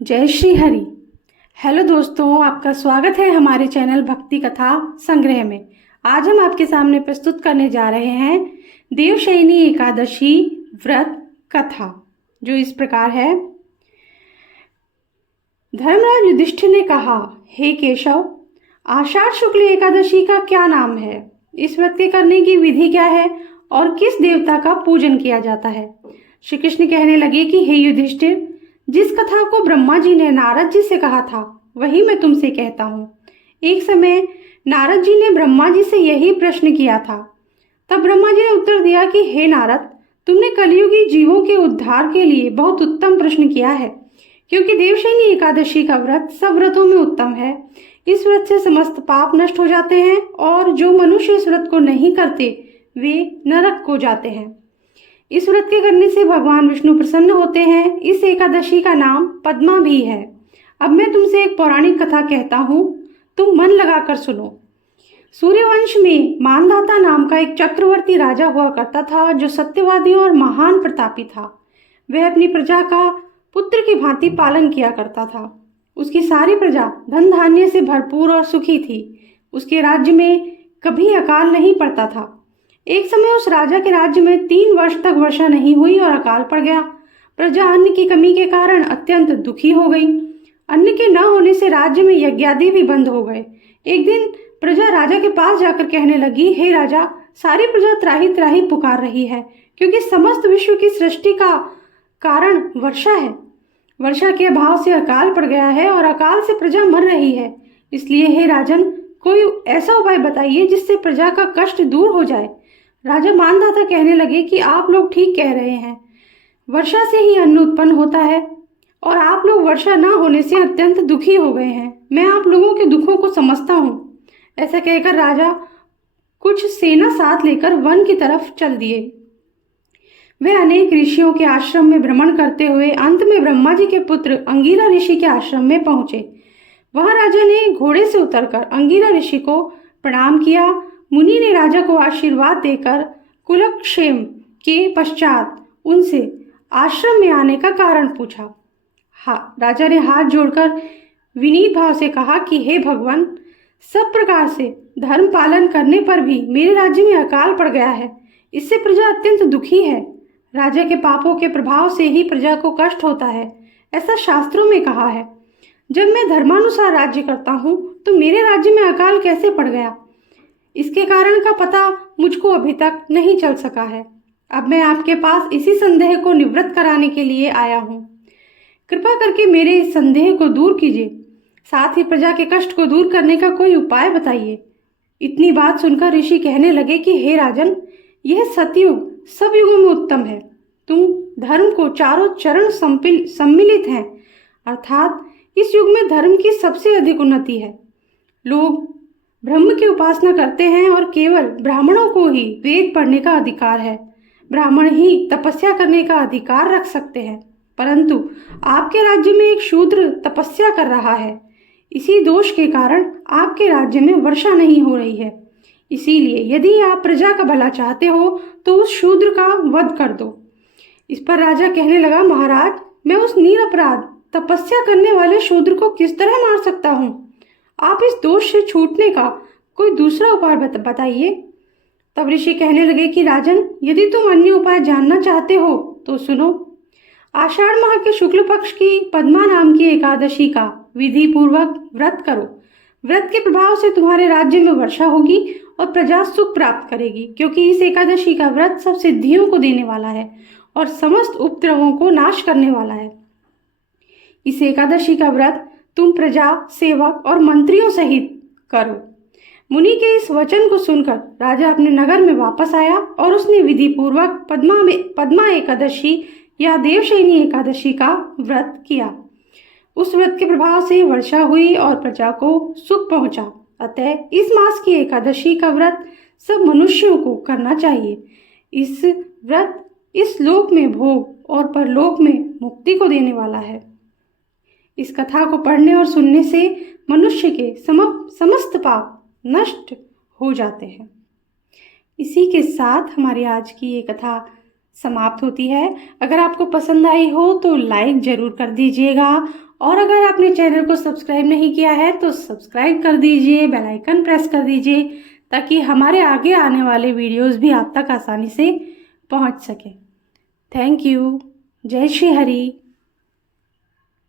जय श्री हरि। हेलो दोस्तों, आपका स्वागत है हमारे चैनल भक्ति कथा संग्रह में। आज हम आपके सामने प्रस्तुत करने जा रहे हैं देवशयनी एकादशी व्रत कथा, जो इस प्रकार है। धर्मराज युधिष्ठिर ने कहा, हे केशव, आषाढ़ शुक्ल एकादशी का क्या नाम है? इस व्रत के करने की विधि क्या है और किस देवता का पूजन किया जाता है? श्री कृष्ण कहने लगे कि हे युधिष्ठिर, जिस कथा को ब्रह्मा जी ने नारद जी से कहा था वही मैं तुमसे कहता हूँ। एक समय नारद जी ने ब्रह्मा जी से यही प्रश्न किया था। तब ब्रह्मा जी ने उत्तर दिया कि हे नारद, तुमने कलियुगी जीवों के उद्धार के लिए बहुत उत्तम प्रश्न किया है, क्योंकि देवशयनी एकादशी का व्रत सब व्रतों में उत्तम है। इस व्रत से समस्त पाप नष्ट हो जाते हैं और जो मनुष्य इस व्रत को नहीं करते वे नरक को जाते हैं। इस व्रत के करने से भगवान विष्णु प्रसन्न होते हैं। इस एकादशी का नाम पद्मा भी है। अब मैं तुमसे एक पौराणिक कथा कहता हूँ, तुम मन लगाकर सुनो। सूर्यवंश में मानधाता नाम का एक चक्रवर्ती राजा हुआ करता था, जो सत्यवादी और महान प्रतापी था। वह अपनी प्रजा का पुत्र की भांति पालन किया करता था। उसकी सारी प्रजा धन धान्य से भरपूर और सुखी थी। उसके राज्य में कभी अकाल नहीं पड़ता था। एक समय उस राजा के राज्य में 3 वर्ष तक वर्षा नहीं हुई और अकाल पड़ गया। प्रजा अन्न की कमी के कारण अत्यंत दुखी हो गई। अन्न के न होने से राज्य में यज्ञादि भी बंद हो गए। एक दिन प्रजा राजा के पास जाकर कहने लगी, हे राजा, सारी प्रजा त्राही त्राही पुकार रही है, क्योंकि समस्त विश्व की सृष्टि का कारण वर्षा है। वर्षा के अभाव से अकाल पड़ गया है और अकाल से प्रजा मर रही है। इसलिए हे राजन, कोई ऐसा उपाय बताइए जिससे प्रजा का कष्ट दूर हो जाए। राजा मानधाता कहने लगे कि आप लोग ठीक कह रहे हैं। वर्षा से ही अन्न उत्पन्न होता है और आप लोग वर्षा न होने से अत्यंत दुखी हो गए हैं। मैं आप लोगों के दुखों को समझता हूँ। ऐसा कहकर राजा कुछ सेना साथ लेकर वन की तरफ चल दिए। वे अनेक ऋषियों के आश्रम में भ्रमण करते हुए अंत में ब्रह्मा जी के पुत्र अंगिरा ऋषि के आश्रम में पहुंचे। वहां राजा ने घोड़े से उतरकर अंगिरा ऋषि को प्रणाम किया। मुनि ने राजा को आशीर्वाद देकर कुलक्षेम के पश्चात उनसे आश्रम में आने का कारण पूछा। राजा ने हाथ जोड़कर विनीत भाव से कहा कि हे भगवान, सब प्रकार से धर्म पालन करने पर भी मेरे राज्य में अकाल पड़ गया है। इससे प्रजा अत्यंत दुखी है। राजा के पापों के प्रभाव से ही प्रजा को कष्ट होता है, ऐसा शास्त्रों में कहा है। जब मैं धर्मानुसार राज्य करता हूँ तो मेरे राज्य में अकाल कैसे पड़ गया, इसके कारण का पता मुझको अभी तक नहीं चल सका है। अब मैं आपके पास इसी संदेह को निवृत्त कराने के लिए आया हूँ। कृपा करके मेरे इस संदेह को दूर कीजिए, साथ ही प्रजा के कष्ट को दूर करने का कोई उपाय बताइए। इतनी बात सुनकर ऋषि कहने लगे कि हे राजन, यह सतयुग सब युगों में उत्तम है। तुम धर्म को चारों चरण सम्मिलित हैं, अर्थात इस युग में धर्म की सबसे अधिक उन्नति है। लोग ब्रह्म की उपासना करते हैं और केवल ब्राह्मणों को ही वेद पढ़ने का अधिकार है। ब्राह्मण ही तपस्या करने का अधिकार रख सकते हैं, परंतु आपके राज्य में एक शूद्र तपस्या कर रहा है। इसी दोष के कारण आपके राज्य में वर्षा नहीं हो रही है। इसीलिए यदि आप प्रजा का भला चाहते हो तो उस शूद्र का वध कर दो। इस पर राजा कहने लगा, महाराज, मैं उस निरपराध तपस्या करने वाले शूद्र को किस तरह मार सकता हूँ? आप इस दोष से छूटने का कोई दूसरा उपाय बताइए। तब ऋषि कहने लगे कि राजन, यदि तुम अन्य उपाय जानना चाहते हो तो सुनो। आषाढ़ माह के शुक्ल पक्ष की पद्मा नाम की एकादशी का विधि पूर्वक व्रत करो। व्रत के प्रभाव से तुम्हारे राज्य में वर्षा होगी और प्रजा सुख प्राप्त करेगी, क्योंकि इस एकादशी का व्रत सब सिद्धियों को देने वाला है और समस्त उपद्रवों को नाश करने वाला है। इस एकादशी का व्रत तुम प्रजा, सेवक और मंत्रियों सहित करो। मुनि के इस वचन को सुनकर राजा अपने नगर में वापस आया और उसने विधि पूर्वक पद्मा एकादशी या देवशयनी एकादशी का व्रत किया। उस व्रत के प्रभाव से वर्षा हुई और प्रजा को सुख पहुंचा। अतः इस मास की एकादशी का व्रत सब मनुष्यों को करना चाहिए। इस व्रत इस लोक में भोग और परलोक में मुक्ति को देने वाला है। इस कथा को पढ़ने और सुनने से मनुष्य के समस्त पाप नष्ट हो जाते हैं। इसी के साथ हमारी आज की ये कथा समाप्त होती है। अगर आपको पसंद आई हो तो लाइक जरूर कर दीजिएगा और अगर आपने चैनल को सब्सक्राइब नहीं किया है तो सब्सक्राइब कर दीजिए, बेल आइकन प्रेस कर दीजिए ताकि हमारे आगे आने वाले वीडियोस भी आप तक आसानी से पहुंच सके। Thank you. जय श्री हरि।